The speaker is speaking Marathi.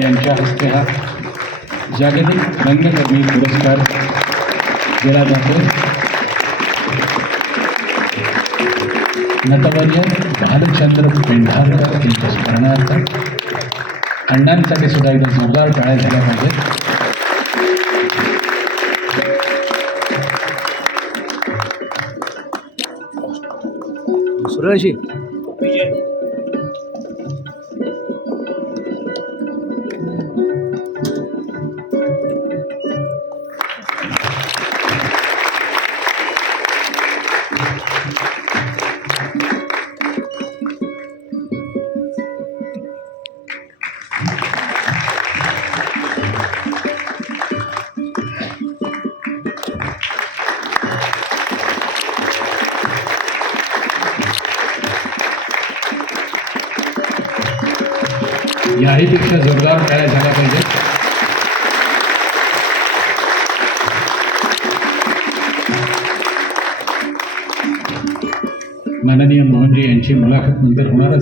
यांच्या हस्ते हा जागतिक रंगकर्मी पुरस्कार दिला जातो. नटवर्य भालचंद्र पेंढारकर यांच्या स्मरणार्थ अण्णांसाठी सुद्धा एकदा जोरदार टाळ्या झाल्या पाहिजेत. सूर्यवंशी याहीपेक्षा जोरदार टाळ्या झाल्या पाहिजेत माननीय मोहनजी यांची मुलाखत नंतर होणारच.